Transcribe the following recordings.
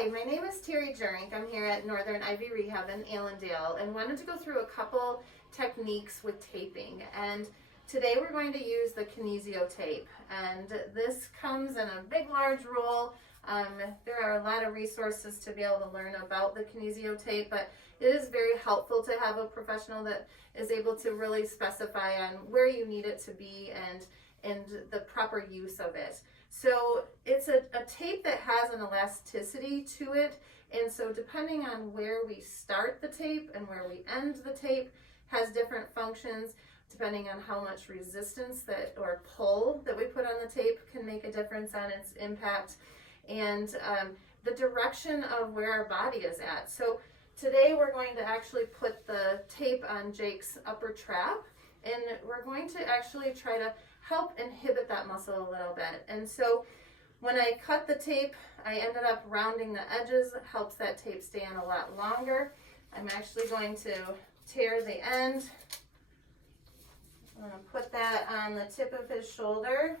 Hi, my name is Terry Jurink. I'm here at Northern Ivy Rehab in Allendale and wanted to go through a couple techniques with taping. And today we're going to use the Kinesio tape. And this comes in a big, large roll. There are a lot of resources to be able to learn about the Kinesio tape, but it is very helpful to have a professional that is able to really specify on where you need it to be and the proper use of it. So it's a tape that has an elasticity to it, and so depending on where we start the tape and where we end the tape has different functions. Depending on how much resistance that or pull that we put on the tape can make a difference on its impact, and the direction of where our body is at. So today we're going to actually put the tape on Jake's upper trap, and we're going to actually try to help inhibit that muscle a little bit. And so when I cut the tape, I ended up rounding the edges. It helps that tape stay on a lot longer. I'm actually going to tear the end. I'm going to put that on the tip of his shoulder.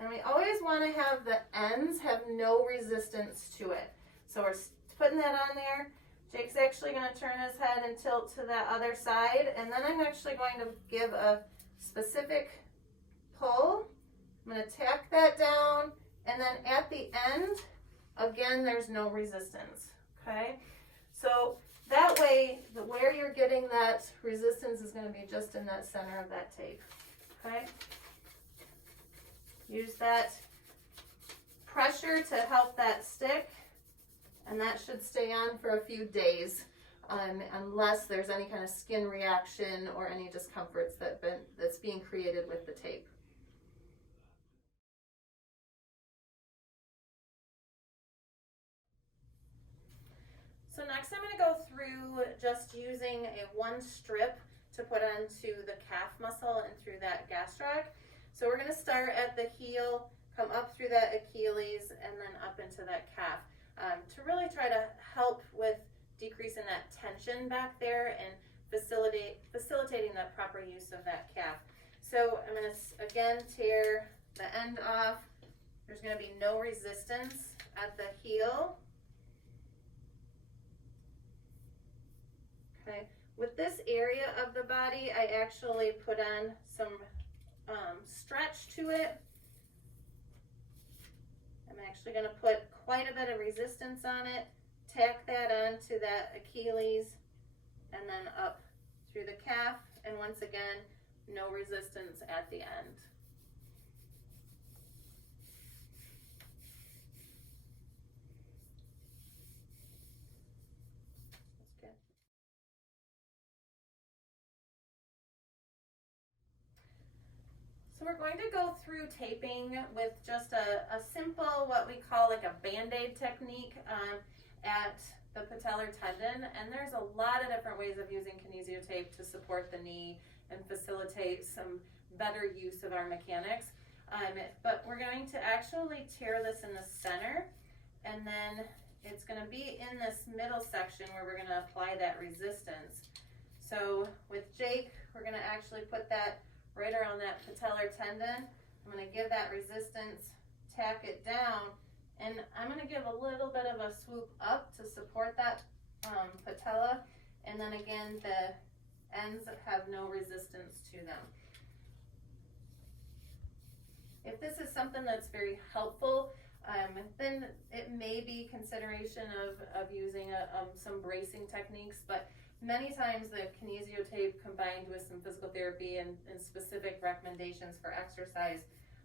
And we always want to have the ends have no resistance to it. So we're putting that on there. Jake's actually going to turn his head and tilt to the other side, and then I'm actually going to give a specific pull. I'm going to tack that down, and then at the end, again, there's no resistance, okay? So that way, where you're getting that resistance is going to be just in that center of that tape, okay? Use that pressure to help that stick. And that should stay on for a few days unless there's any kind of skin reaction or any discomforts that's being created with the tape. So next I'm going to go through just using one strip to put onto the calf muscle and through that gastroc. So we're going to start at the heel, come up through that Achilles, and then up into that calf. To really try to help with decreasing that tension back there and facilitating the proper use of that calf. So I'm going to again tear the end off. There's going to be no resistance at the heel. Okay. With this area of the body, I actually put on some stretch to it. I'm actually going to put quite a bit of resistance on it, tack that onto that Achilles, and then up through the calf, and once again, no resistance at the end. That's good. So we're going to go through taping with just a simple, what we call like a Band-Aid technique at the patellar tendon. And there's a lot of different ways of using Kinesio tape to support the knee and facilitate some better use of our mechanics. But we're going to actually tear this in the center, and then it's going to be in this middle section where we're going to apply that resistance. So with Jake, we're going to actually put that right around that patellar tendon. I'm going to give that resistance, tack it down, and I'm going to give a little bit of a swoop up to support that patella, and then again the ends have no resistance to them. If this is something that's very helpful, then it may be consideration of using some bracing techniques, but many times the Kinesio tape combined with some physical therapy and specific recommendations for exercise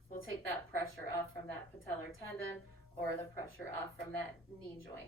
will take that pressure off from that patellar tendon or the pressure off from that knee joint.